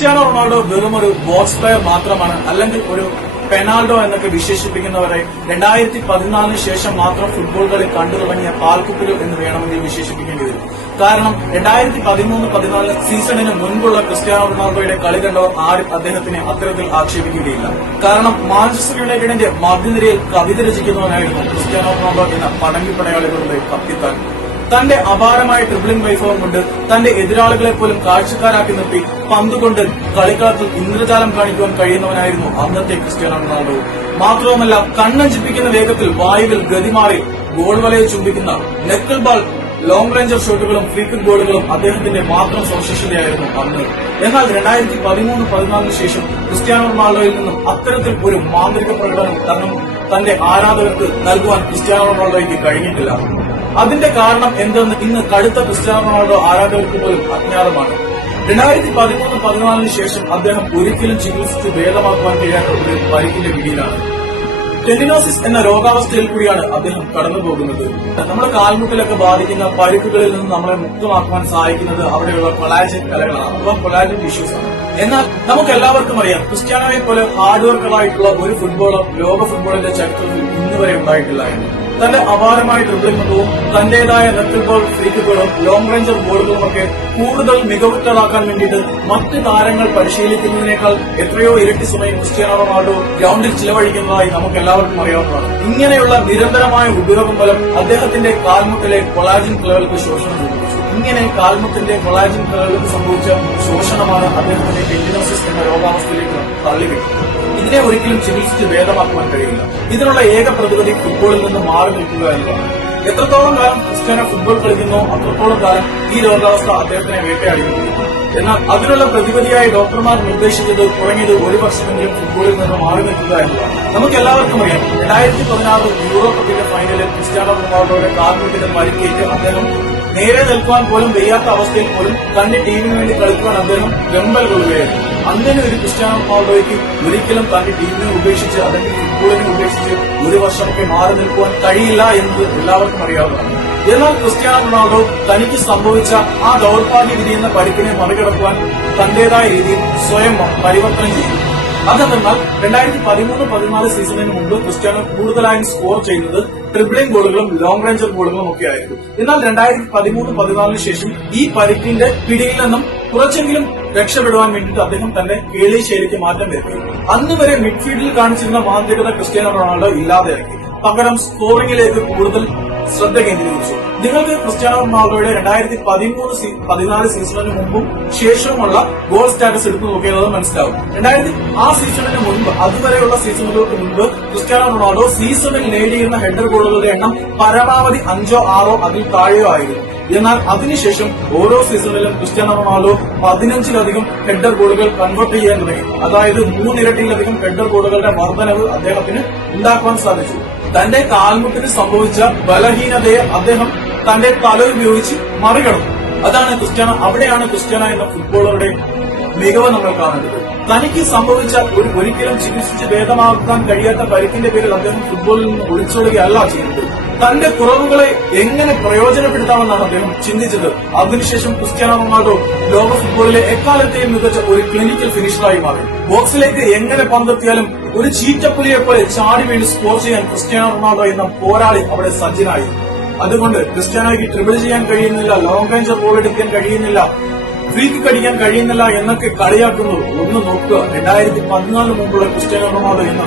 Cristiano Ronaldo വെറും ഒരു box player മാത്രമാണ്, അല്ലെങ്കിൽ ഒരു പെനാൾഡോ എന്നൊക്കെ വിശേഷിപ്പിക്കുന്നവരെ 2014 ശേഷം മാത്രം ഫുട്ബോൾ കളി കണ്ടു തുടങ്ങിയ പാൽക്കുപ്പികൾ എന്ന് വേണമെങ്കിൽ വിശേഷിപ്പിക്കേണ്ടി വരും. കാരണം 2013-14 സീസണിന് മുൻപുള്ള ക്രിസ്ത്യാനോ റൊണാൾഡോയുടെ കളി കണ്ടവർ ആരും അദ്ദേഹത്തിനെ അത്തരത്തിൽ ആക്ഷേപിക്കുകയില്ല. കാരണം മാഞ്ചസ്റ്റർ യുണൈറ്റഡിന്റെ മധ്യനിരയിൽ കവിത രചിക്കുന്നവനായിരുന്നു ക്രിസ്ത്യാനോ റൊണാൾഡോ എന്ന പടങ്ങിപ്പടയാളികളുടെ കപ്പിത്താൻ. തന്റെ അപാരമായ ട്രിബിളിംഗ് വൈഭവം കൊണ്ട് തന്റെ എതിരാളികളെ പോലും കാഴ്ചക്കാരാക്കി നിർത്തി പന്തുകൊണ്ട് കളിക്കളത്തിൽ ഇന്ദ്രജാലം കാണിക്കുവാൻ കഴിയുന്നവനായിരുന്നു അന്നത്തെ ക്രിസ്ത്യാനോ റൊണാൾഡോ. മാത്രവുമല്ല, കണ്ണഞ്ചിപ്പിക്കുന്ന വേഗത്തിൽ വായുവിൽ ഗതിമാറി ഗോൾ വലയെ ചുംബിക്കുന്ന നെക്കിൾ ബാൾ, ലോങ് റേഞ്ചർ ഷോട്ടുകളും ഫ്രീ കിക്ക് ഗോളുകളും അദ്ദേഹത്തിന്റെ മാത്രം സവിശേഷതയായിരുന്നു അന്ന്. എന്നാൽ 2013-14 ശേഷം ക്രിസ്ത്യാനോ റൊണാൾഡോയിൽ നിന്നും അത്തരത്തിൽ ഒരു മാന്ത്രിക പ്രകടനം തന്റെ ആരാധകർക്ക് നൽകുവാൻ ക്രിസ്ത്യാനോ റൊണാൾഡോയ്ക്ക് കഴിഞ്ഞിട്ടില്ല. അതിന്റെ കാരണം എന്തെന്ന് ഇന്ന് കടുത്ത ക്രിസ്ത്യാനോ റൊണാൾഡോ ആരാധകർക്ക് പോലും അജ്ഞാതമാണ്. 2013-14 ശേഷം അദ്ദേഹം ഒരിക്കലും ചികിത്സിച്ച് ഭേദമാക്കുവാൻ കഴിയാത്ത ഒരു പരിക്കിന്റെ പിടിയിലാണ്. ടെൻഡിനോസിസ് എന്ന രോഗാവസ്ഥയിൽ കൂടിയാണ് അദ്ദേഹം കടന്നുപോകുന്നത്. നമ്മുടെ കാൽമുട്ടിലൊക്കെ ബാധിക്കുന്ന പരിക്കുകളിൽ നിന്ന് നമ്മളെ മുക്തമാക്കുവാൻ സഹായിക്കുന്നത് അവിടെയുള്ള കൊളാജൻ കലകളാണ്, അഥവാ കൊളാജൻ ടിഷ്യൂസ് ആണ്. എന്നാൽ നമുക്ക് എല്ലാവർക്കും അറിയാം, ക്രിസ്ത്യാനോയെ പോലെ ഹാർഡ് വർക്കറായിട്ടുള്ള ഒരു ഫുട്ബോളർ ലോക ഫുട്ബോളിന്റെ ചരിത്രത്തിൽ ഇന്നുവരെ ഉണ്ടായിട്ടില്ല എന്ന്. തന്റെ അപാരമായ ഡ്രിബ്ലിംഗും തന്റേതായ നെക്കിൾ ബോൾ, ഫ്രീ കിക്കുകളും ലോങ് റേഞ്ചർ ബോളുകളുമൊക്കെ കൂടുതൽ മികവുറ്റതാക്കാൻ വേണ്ടിയിട്ട് മറ്റ് താരങ്ങൾ പരിശീലിക്കുന്നതിനേക്കാൾ എത്രയോ ഇരട്ടി സമയം ക്രിസ്ത്യാനോ റൊണാൾഡോ ഗ്രൗണ്ടിൽ ചിലവഴിക്കുന്നതായി നമുക്ക് എല്ലാവർക്കും അറിയാവുന്നതാണ്. ഇങ്ങനെയുള്ള നിരന്തരമായ ഉപയോഗം മൂലം അദ്ദേഹത്തിന്റെ കാൽമുട്ടിലെ കൊളാജിൻ ക്ലവലുകൾക്ക് ശോഷണം സംഭവിച്ചു. ഇങ്ങനെ കാൽമുട്ടിന്റെ കൊളാജിൻ ക്ലവലുകൾക്ക് സംഭവിച്ച ശോഷണമാണ് അദ്ദേഹത്തിന്റെ ടെൻഡിനോസിസ് എന്ന രോഗാവസ്ഥയിലേക്ക് തള്ളിവിട്ടത്. ഇതിനെ ഒരിക്കലും ചികിത്സിച്ച് ഭേദമാക്കുവാൻ കഴിയില്ല. ഇതിനുള്ള ഏക പ്രതിവിധി ഫുട്ബോളിൽ നിന്ന് മാറി നിൽക്കുക എന്നതാണ്. എത്രത്തോളം കാലം ക്രിസ്ത്യാനോ ഫുട്ബോൾ കളിക്കുന്നോ അത്രത്തോളം കാലം ഈ രോഗാവസ്ഥ അദ്ദേഹത്തിനെ വേട്ടയാടിക്കൊണ്ടിരിക്കും. എന്നാൽ അതിനുള്ള പ്രതിവിധിയായി ഡോക്ടർമാർ നിർദ്ദേശിച്ചത് കുറഞ്ഞത് 1 വർഷമെങ്കിലും ഫുട്ബോളിൽ നിന്ന് മാറി നിൽക്കുക എന്നതാണ്. നമുക്ക് എല്ലാവർക്കും അറിയാം, 2016 യൂറോ കപ്പിന്റെ ഫൈനലിൽ ക്രിസ്ത്യാനോ റൊണാൾഡോയുടെ കാൽമുട്ടിന് പരിക്കേറ്റ് അദ്ദേഹം നേരെ നിൽക്കുവാൻ പോലും വയ്യാത്ത അവസ്ഥയിൽ പോലും തന്റെ ടീമിന് വേണ്ടി കളിക്കുവാൻ അദ്ദേഹം വെമ്പൽ കൊള്ളുകയായിരുന്നു. അങ്ങനെ ഒരു ക്രിസ്ത്യാനോ റൊണാൾഡോയ്ക്ക് ഒരിക്കലും തന്റെ ടീമിനെ ഉപേക്ഷിച്ച് അല്ലെങ്കിൽ ഫുട്ബോളിനെ ഉപേക്ഷിച്ച് 1 വർഷമൊക്കെ മാറി നിൽക്കുവാൻ കഴിയില്ല എന്നത് എല്ലാവർക്കും അറിയാവുന്നതാണ്. എന്നാൽ ക്രിസ്ത്യാനോ റൊണാൾഡോ തനിക്ക് സംഭവിച്ച ആ ദൗർഭാഗ്യ വിധിയെന്ന പരിക്കിനെ മറികടക്കുവാൻ തന്റേതായ രീതിയിൽ സ്വയം പരിവർത്തനം ചെയ്തു. അതെന്നാൽ 2013-14 സീസണിന് മുമ്പ് ക്രിസ്ത്യാനോ കൂടുതലായും സ്കോർ ചെയ്യുന്നത് ട്രിബിളിംഗ് ഗോളുകളും ലോങ് റേഞ്ചർ ഗോളുകളും ഒക്കെ ആയിരുന്നു. എന്നാൽ 2013-14 ശേഷം ഈ പരിക്കിന്റെ പിടിയിൽ നിന്നും കുറച്ചെങ്കിലും രക്ഷപ്പെടുവാൻ വേണ്ടിയിട്ട് അദ്ദേഹം തന്റെ കേളി ശൈലിക്ക് മാറ്റം വരുത്തി. അന്ന് വരെ മിഡ്ഫീൽഡിൽ കാണിച്ചിരുന്ന മാന്ത്രികത ക്രിസ്ത്യാനോ റൊണാൾഡോ ഇല്ലാതെ ഇറക്കി. പകരം സ്കോറിംഗിലേക്ക് കൂടുതൽ ശ്രദ്ധ കേന്ദ്രീകരിച്ചു. നിങ്ങൾക്ക് ക്രിസ്ത്യാനോ റൊണാൾഡോയുടെ 2013-14 സീസണിന് മുമ്പും ശേഷവുമുള്ള ഗോൾ സ്റ്റാറ്റസ് എടുത്തു നോക്കിയത് മനസ്സിലാവും. ആ സീസണിന് മുൻപ്, അതുവരെയുള്ള സീസണുകൾക്ക് മുൻപ് ക്രിസ്ത്യാനോ റൊണാൾഡോ സീസണിൽ നേടിയിരുന്ന ഹെഡർ ഗോളുകളുടെ എണ്ണം പരമാവധി 5-ഓ 6-ഓ അതിൽ താഴെയോ ആയിരുന്നു. എന്നാൽ അതിനുശേഷം ഓരോ സീസണിലും ക്രിസ്ത്യാനോ റൊണാൾഡോ 15-ലധികം ഹെഡർ ഗോളുകൾ കൺവേർട്ട് ചെയ്യാൻ തുടങ്ങി. അതായത് 3 ഇരട്ടിയിലധികം ഹെഡർ ഗോളുകളുടെ വർധനവ് അദ്ദേഹത്തിന് ഉണ്ടാക്കുവാൻ സാധിച്ചു. തന്റെ കാൽമുട്ടിന് സംഭവിച്ച ബലഹീനതയെ അദ്ദേഹം തന്റെ തല ഉപയോഗിച്ച് മറികടന്നു. അവിടെയാണ് ക്രിസ്ത്യാനോ എന്ന ഫുട്ബോളറുടെ മികവ് നമ്മൾ കാണേണ്ടത്. തനിക്ക് സംഭവിച്ച ഒരിക്കലും ചികിത്സിച്ച് ഭേദമാക്കാൻ കഴിയാത്ത പരിക്കിന്റെ പേരിൽ അദ്ദേഹം ഫുട്ബോളിൽ നിന്ന് ഒളിച്ചോടുകയല്ല ചെയ്യുന്നത്. തന്റെ കുറവുകളെ എങ്ങനെ പ്രയോജനപ്പെടുത്താമെന്നാണ് അദ്ദേഹം ചിന്തിച്ചത്. അതിനുശേഷം ക്രിസ്ത്യാനോ റൊണാൾഡോ ലോക ഫുട്ബോളിലെ എക്കാലത്തെയും മികച്ച ഒരു ക്ലിനിക്കൽ ഫിനിഷറായി മാറി. ബോക്സിലേക്ക് എങ്ങനെ പന്തെത്തിയാലും ഒരു ചീറ്റപ്പുലിയെ പോലെ ചാടി വീണ് സ്കോർ ചെയ്യാൻ ക്രിസ്ത്യാനോ റൊണാൾഡോ എന്ന പോരാളി അവിടെ സജ്ജനായി. അതുകൊണ്ട് ക്രിസ്ത്യാനോയ്ക്ക് ട്രിബിൾ ചെയ്യാൻ കഴിയുന്നില്ല, ലോങ് റേഞ്ചർ ബോൾ എടുക്കാൻ കഴിയുന്നില്ല, ഫ്രീ കിക്ക് അടിക്കാൻ കഴിയുന്നില്ല എന്നൊക്കെ കളിയാക്കുന്നത് ഒന്ന് നോക്കുക. 2014 മുമ്പുള്ള ക്രിസ്ത്യാനോ റൊണാൾഡോ എന്ന